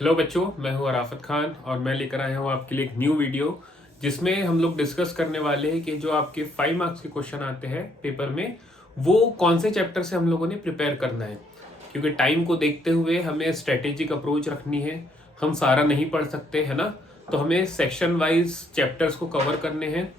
Hello बच्चों, मैं हूं अराफत खान और मैं लेकर आया हूं आपके लिए एक न्यू वीडियो जिसमें हम लोग डिस्कस करने वाले हैं कि जो आपके 5 मार्क्स के क्वेश्चन आते हैं पेपर में वो कौन से चैप्टर से हम लोगों ने प्रिपेयर करना है। क्योंकि टाइम को देखते हुए हमें स्ट्रेटेजिक अप्रोच रखनी है। हम सारा नहीं पढ़ सकते है ना, तो हमें सेक्शन वाइज चैप्टर्स को कवर करने हैं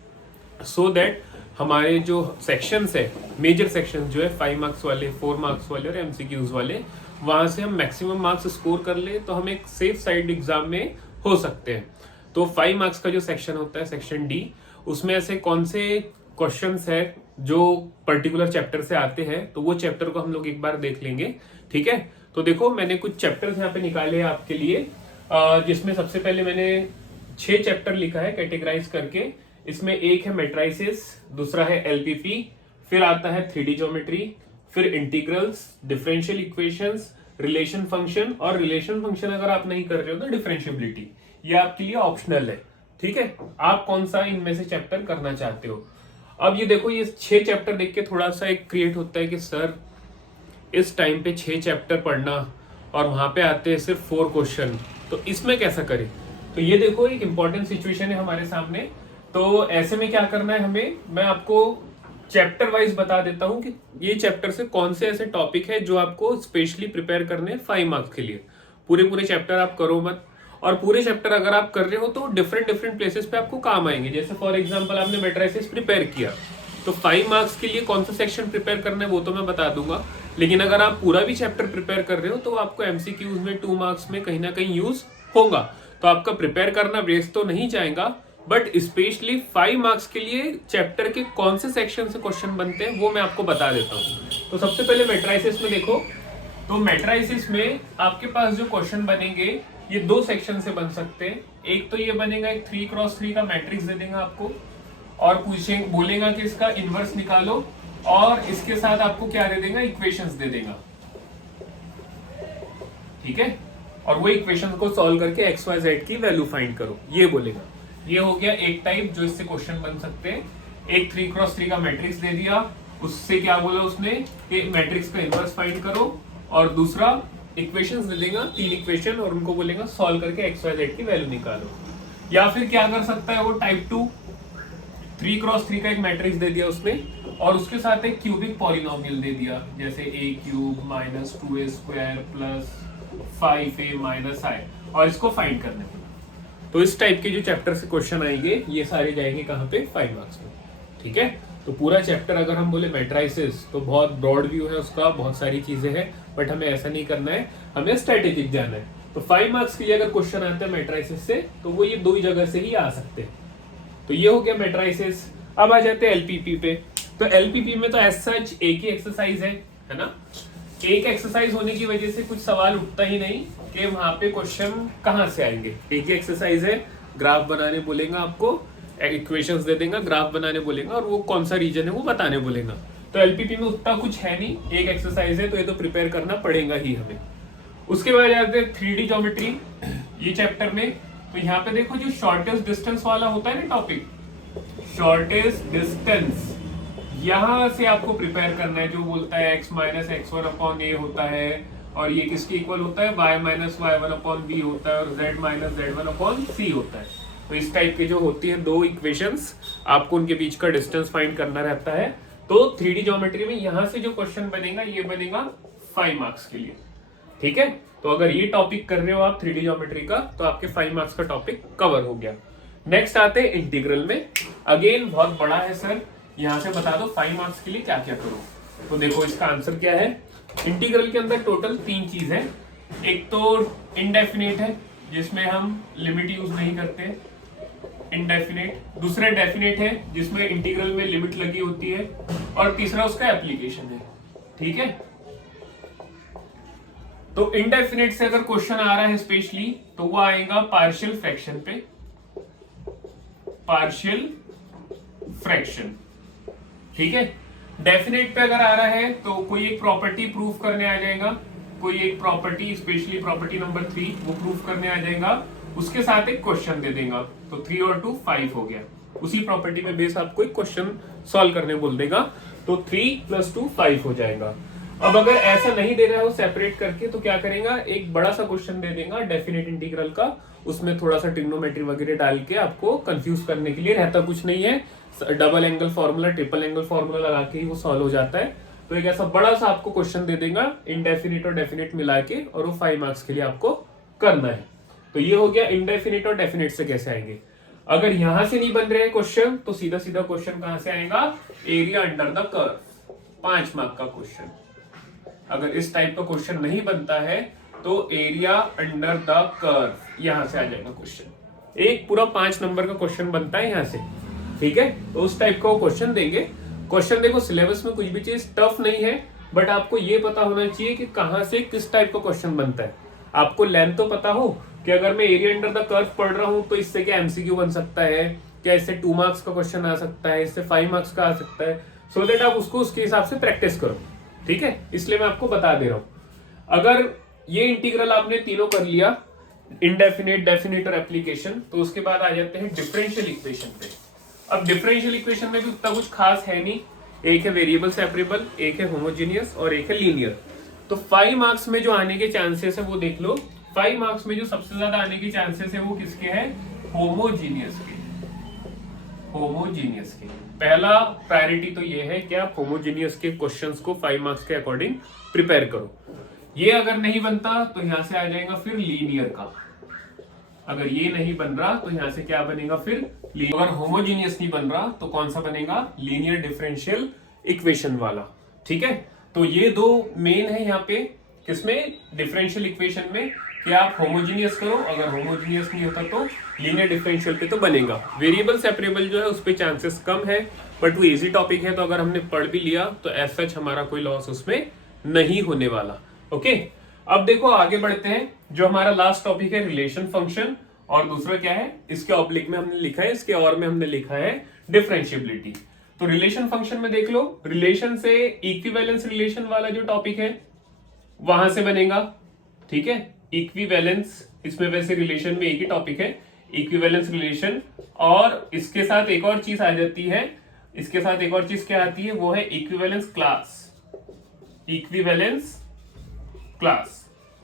सो दैट हमारे जो सेक्शंस है, मेजर सेक्शन जो है 5 मार्क्स वाले, 4 मार्क्स वाले और एमसीक्यूज वाले, वहां से हम मैक्सिमम मार्क्स स्कोर कर ले तो हम एक सेफ साइड एग्जाम में हो सकते हैं। तो 5 मार्क्स का जो सेक्शन होता है, सेक्शन डी, उसमें ऐसे कौन से क्वेश्चंस है जो पर्टिकुलर चैप्टर से आते हैं, तो वो चैप्टर को हम लोग एक बार देख लेंगे। ठीक है, तो देखो मैंने कुछ चैप्टर्स यहाँ पे निकाले हैं आपके लिए, जिसमें सबसे पहले मैंने 6 चैप्टर लिखा है कैटेगराइज करके। इसमें एक है मैट्राइसिस, दूसरा है एलपीपी, फिर आता है 3D ज्योमेट्री, फिर integrals, differential equations, relation function, और रिलेशन फंक्शन अगर आप नहीं कर रहे हो तो डिफरेंशियबिलिटी। ये आपके लिए ऑप्शनल है। ठीक है, आप कौन सा इनमें से चैप्टर करना चाहते हो। अब ये देखो, ये 6 चैप्टर देख के थोड़ा सा एक क्रिएट होता है कि सर इस टाइम पे 6 चैप्टर पढ़ना और वहां पे आते हैं सिर्फ 4 क्वेश्चन, तो इसमें कैसा करें। तो ये देखो एक इंपॉर्टेंट सिचुएशन है हमारे सामने। तो ऐसे में क्या करना है हमें, मैं आपको चैप्टर वाइज बता देता हूं कि ये चैप्टर से कौन से ऐसे टॉपिक है जो आपको स्पेशली प्रिपेयर करने हैं 5 मार्क्स के लिए। पूरे पूरे चैप्टर आप करो मत, और पूरे चैप्टर अगर आप कर रहे हो तो डिफरेंट डिफरेंट प्लेसेस पे आपको काम आएंगे। जैसे फॉर एग्जांपल आपने मैट्रिसेस प्रिपेयर किया तो 5 मार्क्स के लिए कौन सा सेक्शन प्रिपेयर करना है वो तो मैं बता दूंगा, लेकिन अगर आप पूरा भी चैप्टर प्रिपेयर कर रहे हो तो आपको एमसीक्यूज में 2 मार्क्स में कहीं ना कहीं यूज होगा। तो आपका प्रिपेयर करना वेस्ट तो नहीं जाएगा, बट स्पेशली 5 मार्क्स के लिए चैप्टर के कौन से सेक्शन से क्वेश्चन बनते हैं वो मैं आपको बता देता हूँ। तो सबसे पहले मैट्रिसेस में देखो, तो मैट्रिसेस में आपके पास जो क्वेश्चन बनेंगे ये 2 सेक्शन से बन सकते हैं। एक तो ये बनेगा, एक 3x3 का मैट्रिक्स दे देगा आपको और पूछेंगे, बोलेगा कि इसका इनवर्स निकालो, और इसके साथ आपको क्या दे देगा, इक्वेशंस दे देगा। ठीक है, और वो इक्वेशंस को सॉल्व करके एक्स वाई जेड की वैल्यू फाइंड करो, ये बोलेगा। ये हो गया एक टाइप जो इससे क्वेश्चन बन सकते हैं। एक 3x3 का मैट्रिक्स दे दिया, उससे क्या बोला उसने कि मैट्रिक्स का इनवर्स फाइंड करो, और दूसरा इक्वेशंस दे देगा, 3 इक्वेशन, और उनको बोलेगा सॉल्व करके एक्स वाई जेड की वैल्यू निकालो। या फिर क्या कर सकता है वो, टाइप 2 3x3 का एक मैट्रिक्स दे दिया उसने, और उसके साथ एक क्यूबिक पॉलिनोमियल दे दिया, जैसे a³ minus 2a² plus 5a minus i, और इसको फाइंड करने को। तो इस टाइप के जो चैप्टर से क्वेश्चन आएंगे ये सारे जाएंगे कहाँ पे, 5 मार्क्स में। ठीक है, तो पूरा चैप्टर अगर हम बोले मैट्रिसेस तो बहुत ब्रॉड व्यू है उसका, बहुत सारी चीजें हैं, बट हमें ऐसा नहीं करना है, हमें स्ट्रेटेजिक जाना है। तो 5 मार्क्स के लिए अगर क्वेश्चन आते हैं मैट्रिसेस से तो वो ये 2 ही जगह से ही आ सकते हैं। तो ये हो गया मैट्रिसेस। अब आ जाते हैं एलपीपी पे। तो एलपीपी में तो एज सच एक ही एक्सरसाइज है ना। एक एक्सरसाइज होने की वजह से कुछ सवाल उठता ही नहीं कि वहां पे क्वेश्चन कहां से आएंगे। एक ही एक्सरसाइज है, ग्राफ बनाने बोलेगा आपको, इक्वेशंस दे देगा, ग्राफ बनाने बोलेगा, और वो कौन सा रीजन है वो बताने बोलेगा। तो एलपीपी में उतना कुछ है नहीं, एक एक्सरसाइज है, तो ये तो प्रिपेयर करना पड़ेगा ही हमें। उसके बाद आते हैं 3D ज्योमेट्री ये चैप्टर में। तो यहाँ पे देखो जो शॉर्टेस्ट डिस्टेंस वाला होता है ना टॉपिक, शॉर्टेस्ट डिस्टेंस, यहां से आपको प्रिपेयर करना है। जो बोलता है x minus x1 upon a होता है, और ये किसके इक्वल होता है, y minus y1 upon b होता है, और z minus z1 upon c होता है। तो इस टाइप की जो होती है 2 इक्वेशंस, आपको उनके बीच का डिस्टेंस फाइंड करना रहता है। तो 3D ज्योमेट्री में यहां से जो क्वेश्चन बनेगा ये बनेगा 5 मार्क्स के लिए। ठीक है, तो अगर ये टॉपिक कर रहे हो आप 3D ज्योमेट्री का तो आपके 5 मार्क्स का टॉपिक कवर हो गया। नेक्स्ट आते हैं इंटीग्रल में। अगेन बहुत बड़ा है सर, यहाँ से बता दो 5 मार्क्स के लिए क्या क्या करो। तो देखो इसका आंसर क्या है। इंटीग्रल के अंदर टोटल 3 चीज है। एक तो इनडेफिनेट है जिसमें हम लिमिट यूज नहीं करते, इनडेफिनेट। दूसरा डेफिनेट है जिसमें इंटीग्रल में लिमिट लगी होती है, और तीसरा उसका एप्लीकेशन है। ठीक है, तो इनडेफिनेट से अगर क्वेश्चन आ रहा है स्पेशली तो वो आएगा पार्शियल फ्रैक्शन पे, पार्शियल फ्रैक्शन। ठीक है, डेफिनेट पे अगर आ रहा है तो कोई एक प्रॉपर्टी प्रूफ करने आ जाएगा, कोई एक प्रॉपर्टी, स्पेशली प्रॉपर्टी नंबर 3 वो प्रूफ करने आ जाएगा, उसके साथ एक क्वेश्चन दे देगा। तो 3 और 2 5 हो गया। उसी प्रॉपर्टी पे बेस आपको एक क्वेश्चन सॉल्व करने बोल देगा, तो 3 + 2 5 हो जाएगा। अब अगर ऐसा नहीं दे रहा हो सेपरेट करके तो क्या करेगा, एक बड़ा सा क्वेश्चन दे देगा डेफिनेट इंटीग्रल का, उसमें थोड़ा सा ट्रिग्नोमेट्री वगैरह डाल के आपको कंफ्यूज करने के लिए, रहता कुछ नहीं है, double angle formula triple angle formula लगा के ही वो सॉल्व हो जाता है। तो एक ऐसा बड़ा सा आपको क्वेश्चन दे देगा इनडेफिनिट और डेफिनेट मिला के, और वो 5 मार्क्स के लिए आपको करना है। तो ये हो गया इनडेफिनिट और डेफिनेट से कैसे आएंगे। अगर यहां से नहीं बन रहे क्वेश्चन तो सीधा सीधा क्वेश्चन कहां से आएगा, area under the curve, 5 mark का क्वेश्चन। अगर इस टाइप का क्वेश्चन नहीं बनता है तो एरिया अंडर द कर्व यहां से आ जाएगा क्वेश्चन। एक पूरा 5 नंबर का क्वेश्चन बनता है यहां से, ठीक है। तो उस टाइप का क्वेश्चन देंगे। क्वेश्चन देखो सिलेबस में कुछ भी चीज टफ नहीं है, बट आपको ये पता होना चाहिए कि कहां से किस टाइप का क्वेश्चन बनता है। आपको लेंथ तो पता हो कि अगर मैं एरिया अंडर द कर्व पढ़ रहा हूं तो इससे क्या एमसीक्यू बन सकता है, क्या इससे 2 मार्क्स का क्वेश्चन आ सकता है, इससे 5 मार्क्स का आ सकता है, सो दैट आप उसको उसके हिसाब से प्रैक्टिस करो, ठीक है। इसलिए मैं आपको बता दे रहा हूं। अगर ये इंटीग्रल आपने तीनों कर लिया, इनडेफिनेट, डेफिनेट और एप्लीकेशन, तो उसके बाद आ जाते हैं डिफरेंशियल इक्वेशन पे। अब डिफरेंशियल इक्वेशन में भी उतना कुछ खास है नहीं, एक है वेरिएबल सेपरेबल, एक है होमोजीनियस और एक है लीनियर। तो 5 मार्क्स में जो आने के चांसेस है वो देख लो। 5 मार्क्स में जो सबसे ज्यादा आने के चांसेस है वो किसके हैं, होमोजीनियस के, होमोजीनियस के। पहला प्रायोरिटी तो ये है कि आप होमोजीनियस के क्वेश्चंस को 5 मार्क्स के अकॉर्डिंग प्रिपेयर करो। ये अगर नहीं बनता तो यहां से आ जाएगा फिर लीनियर का। अगर ये नहीं बन रहा तो यहां से क्या बनेगा फिर लीनियर। अगर होमोजीनियस नहीं बन रहा तो कौन सा बनेगा, लीनियर डिफरेंशियल इक्वेशन वाला, ठीक है। तो ये दो मेन है यहाँ पे, किसमें, डिफरेंशियल इक्वेशन में, कि आप होमोजीनियस करो, अगर होमोजीनियस नहीं होता तो लीनियर डिफरेंशियल पे तो बनेगा। वेरिएबल सेपरेबल जो है उस पे चांसेस कम है, बट वो इजी टॉपिक है, तो अगर हमने पढ़ भी लिया तो एज सच हमारा कोई लॉस उसमें नहीं होने वाला। ओके, अब देखो आगे बढ़ते हैं। जो हमारा लास्ट टॉपिक है रिलेशन फंक्शन, और दूसरा क्या है, इसके ऑब्लिक में हमने लिखा है, इसके और में हमने लिखा है डिफरेंशिएबिलिटी। तो रिलेशन फंक्शन में देख लो, रिलेशन से इक्विवेलेंस रिलेशन वाला जो टॉपिक है वहां से बनेगा, ठीक है। इक्विवेलेंस, इसमें वैसे रिलेशन में एक ही टॉपिक है, इक्विवेलेंस रिलेशन, और इसके साथ एक और चीज आ जाती है, इसके साथ एक और चीज क्या आती है, वो है इक्विवेलेंस क्लास, इक्विवेलेंस क्लास।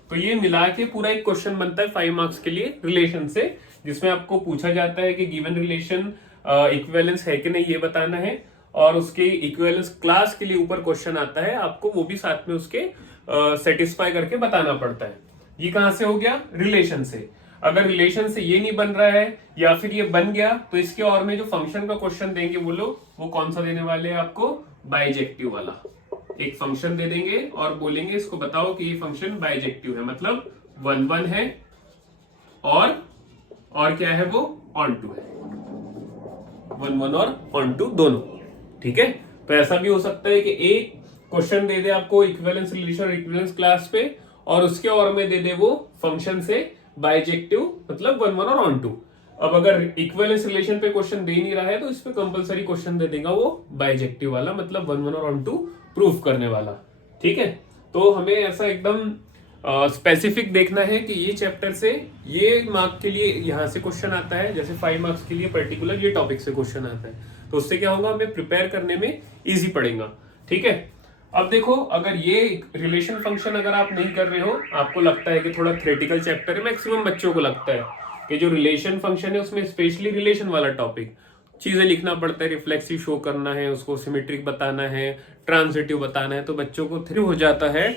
तो ये मिला के पूरा एक क्वेश्चन बनता है 5 मार्क्स के लिए रिलेशन से, जिसमें आपको पूछा जाता है कि गिवन रिलेशन इक्विवेलेंस है कि नहीं ये बताना है, और उसके इक्विवेलेंस क्लास के लिए ऊपर क्वेश्चन आता है, आपको वो भी साथ में उसके सेटिस्फाई करके बताना पड़ता है। ये कहां से हो गया, रिलेशन से। अगर रिलेशन से ये नहीं बन रहा है या फिर ये बन गया तो इसके और में जो फंक्शन का क्वेश्चन देंगे वो लोग, वो कौन सा देने वाले हैं आपको, बाइजेक्टिव वाला। एक फंक्शन दे देंगे और बोलेंगे इसको बताओ कि ये फंक्शन बाइजेक्टिव है, मतलब 1 1 है और क्या है वो ऑन टू है, 1 1 और ऑन टू दोनों, ठीक है। तो ऐसा भी हो सकता है कि एक क्वेश्चन दे दे आपको इक्विवेलेंस रिलेशन और इक्विवेलेंस क्लास पे, और उसके और में दे दे वो फंक्शन से बाइजेक्टिव, मतलब 1 1 और ऑन टू। अब अगर इक्विवेलेंस रिलेशन पे क्वेश्चन दे नहीं रहा है तो इस पे कंपलसरी क्वेश्चन दे देगा वो बाइजेक्टिव वाला, मतलब 1 1 और ऑन टू प्रूफ करने वाला, ठीक है। तो हमें ऐसा एकदम स्पेसिफिक देखना है कि ये चैप्टर से ये मार्क के लिए यहां से क्वेश्चन आता है, जैसे 5 मार्क्स के लिए पर्टिकुलर ये टॉपिक से क्वेश्चन आता है, तो उससे क्या होगा, हमें प्रिपेयर करने में इजी पड़ेगा, ठीक है। अब देखो, अगर ये रिलेशन फंक्शन अगर आप नहीं कर रहे हो, आपको लगता है कि थोड़ा थ्योरेटिकल चैप्टर है, मैक्सिमम बच्चों को लगता है कि जो रिलेशन फंक्शन है उसमें स्पेशली रिलेशन वाला टॉपिक, चीजें लिखना पड़ता है, रिफ्लेक्सिव शो करना है, उसको सिमेट्रिक बताना है, ट्रांजिटिव बताना है, तो बच्चों को थ्री हो जाता है।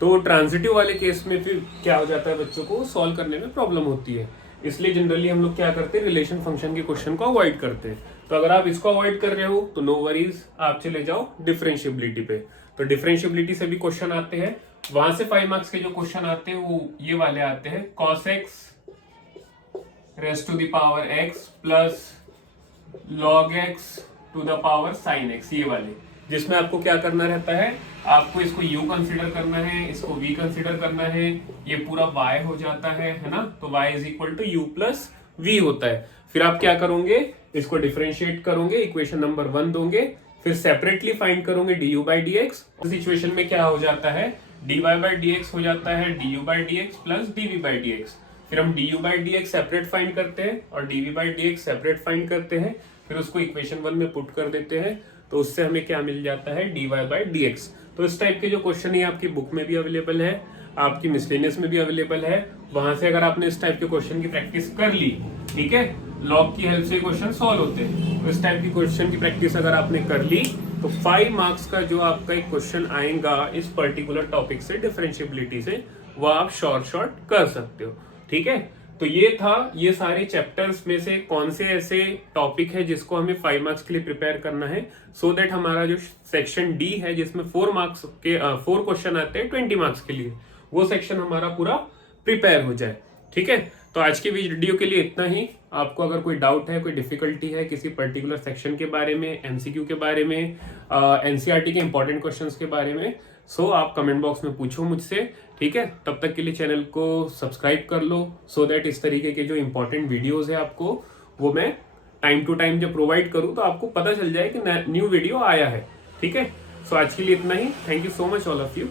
तो ट्रांजिटिव वाले केस में फिर क्या हो जाता है, बच्चों को सॉल्व करने में प्रॉब्लम होती है, इसलिए जनरली हम लोग क्या करते हैं, रिलेशन फंक्शन के क्वेश्चन को अवॉइड करते हैं। तो अगर आप इसको अवॉइड कर रहे हो तो नो वरीज, आप चले जाओ डिफरेंशिएबिलिटी पे। तो डिफरेंशिएबिलिटी से भी क्वेश्चन आते हैं, वहां से 5 मार्क्स के जो क्वेश्चन आते हैं वो ये वाले आते हैं, cos x raise to the power x plus log x to the power sin x, ये वाले, जिसमें आपको क्या करना रहता है, आपको इसको u कंसीडर करना है, इसको v कंसीडर करना है, ये पूरा y हो जाता है ना। तो y is equal to u plus v होता है। फिर आप क्या करोगे, इसको डिफरेंशिएट करोगे, इक्वेशन नंबर 1 दोगे, फिर सेपरेटली फाइंड करोगे du by dx। उस इक्वेशन में क्या हो जाता है, dy by dx हो जाता है du by dx plus dv by dx। फिर हम du by dx separate find करते हैं और dv by dx separate find करते हैं, फिर उसको इक्वेशन 1 में पुट कर देते हैं, तो उससे हमें क्या मिल जाता है, dy by dx। तो इस टाइप के जो क्वेश्चन है आपकी बुक में भी अवेलेबल है, आपकी मिसलेनियस में भी अवेलेबल है। वहां से अगर आपने इस टाइप के क्वेश्चन की प्रैक्टिस कर ली, ठीक है, लॉग की हेल्प से क्वेश्चन सॉल्व होते हैं, तो इस टाइप की क्वेश्चन की प्रैक्टिस अगर आपने कर ली तो 5 मार्क्स का जो आपका एक क्वेश्चन आएगा इस पर्टिकुलर टॉपिक से, डिफरेंशिएबिलिटी से, वो आप शॉर्ट कर सकते हो। ठीक है, तो ये था, ये सारे चैप्टर्स में से कौन से ऐसे टॉपिक है जिसको हमें 5 मार्क्स के लिए प्रिपेयर करना है, सो दैट हमारा जो सेक्शन डी है जिसमें 4 मार्क्स के 4 क्वेश्चन आते हैं 20 मार्क्स के लिए, वो सेक्शन हमारा पूरा प्रिपेयर हो जाए। ठीक है, तो आज की वीडियो के लिए इतना ही। आपको अगर कोई डाउट है, कोई डिफिकल्टी है किसी पर्टिकुलर सेक्शन के बारे में, एमसीक्यू के बारे में, एनसीईआरटी के इंपॉर्टेंट क्वेश्चंस के बारे में, सो आप कमेंट बॉक्स में पूछो मुझसे। ठीक है, तब तक के लिए चैनल को सब्सक्राइब कर लो, सो दैट इस तरीके के जो इंपॉर्टेंट वीडियोस है आपको वो मैं टाइम टू टाइम जब प्रोवाइड करूँ तो आपको पता चल जाए कि न्यू वीडियो आया है। ठीक है, सो आज के लिए इतना ही। Thank you so much all of you.